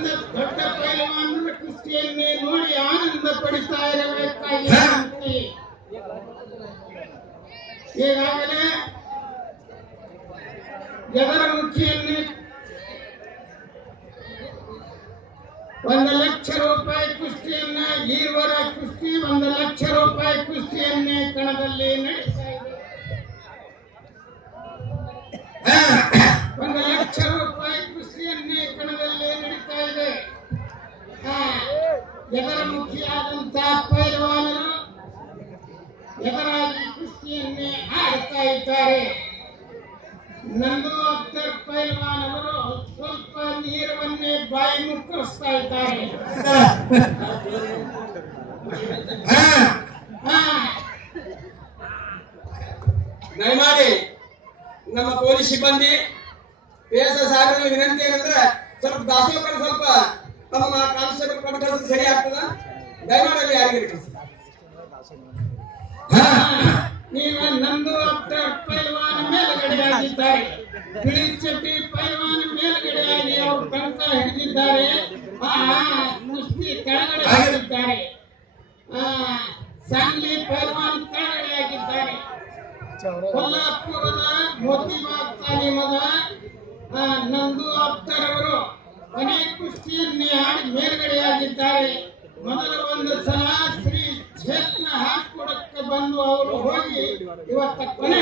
ಬಂದ ದೊಡ್ಡ ಪೈಲವಾನರ ಕುಸ್ತಿಯನ್ನೇ ನೋಡಿ ಆನಂದ ಪಡಿತಾ ಇರಬೇಕಾಗಿ ಈಗಾಗಲೇ ಎದರ ಮುಖಿಯನ್ನೇ 1 ಲಕ್ಷ ರೂಪಾಯಿ ಕುಸ್ತಿಯನ್ನ ಈವರ ಕುಸ್ತಿ 1 ಲಕ್ಷ ರೂಪಾಯಿ ಕುಸ್ತಿಯನ್ನೇ ಕಣದಲ್ಲಿ ನಡೆಸ್ತಾ ಇದೆ. 1 ಲಕ್ಷ ರೂಪಾಯಿ ಕುಸ್ತಿಯನ್ನೇ ಕಣದಲ್ಲಿ ನಡೀತಾ ಇದೆ. ಎದರ ಮುಖಿಯಾದಂತಹ ಪೈಲವಾನರು ಎದರಾಗಿ ಕುಸ್ತಿಯನ್ನೇ ಆಡ್ತಾ ಇದ್ದಾರೆ. ನಂದು ಅಖ್ತರ್ ಪೈಲ್ವಾನ್ ಅವರು ಸ್ವಲ್ಪ ನೀರವನ್ನೇ ಬಾಯಿ ಮುಕ್ಕರಿಸ್ತಾ ಇದ್ದಾರೆ. ದಯಮಾಡಿ ನಮ್ಮ ಪೊಲೀಸ್ ಸಿಬ್ಬಂದಿ ಸಾಗರಲ್ಲಿ ವಿನಂತಿ ಏನಂದ್ರೆ ಸ್ವಲ್ಪ ದಾಸೋಹಕರು ಸ್ವಲ್ಪ ತಮ್ಮ ಕಾನ್ಸ್ಟೇಬಲ್ ಕೊಟ್ಟು ಕಳಿಸ್ ಸರಿ ಆಗ್ತದ. ದಯಮಾಡಿ ಯಾರಿಗೆ ನೀವು ನಂದು ಅಖ್ತರ್ ಪೈಲ್ವಾನ್ ಮೇಲ್ಗಡೆಯಾಗಿದ್ದಾರೆ. ಬಿಳಿ ಚಡ್ಡಿ ಪೈಲ್ವಾನ್ ಮೇಲ್ಗಡೆಯಾಗಿ ಅವರು ಕಂಕ ಹಿಡಿದಿದ್ದಾರೆ. ಕುಸ್ತಿ ಕೆಳಗಡೆ ಆಗಿದ್ದಾರೆ. ಸಾಂಗ್ಲಿ ಪೈಲ್ವಾನ್ ಕೆಳಗಡೆಯಾಗಿದ್ದಾರೆ. ಕೊಲ್ಲಾಪುರದ ಮೋತಿಬಾಗ್ ತಾಲೀಮದ ನಂದು ಅಖ್ತರ್ ಅವರು ಕೊನೆ ಕುಸ್ತಿಯನ್ನೇ ಆಡಿ ಮೇಲ್ಗಡೆಯಾಗಿದ್ದಾರೆ. ಮೊದಲ ಒಂದು ಸಲ ಶ್ರೀ ಕ್ಷೇತ್ರ ಹಾಕೊಡಕ್ಕೆ ಬಂದು ಅವರು ಹೋಗಿ ಇವತ್ತ ಕೊನೆ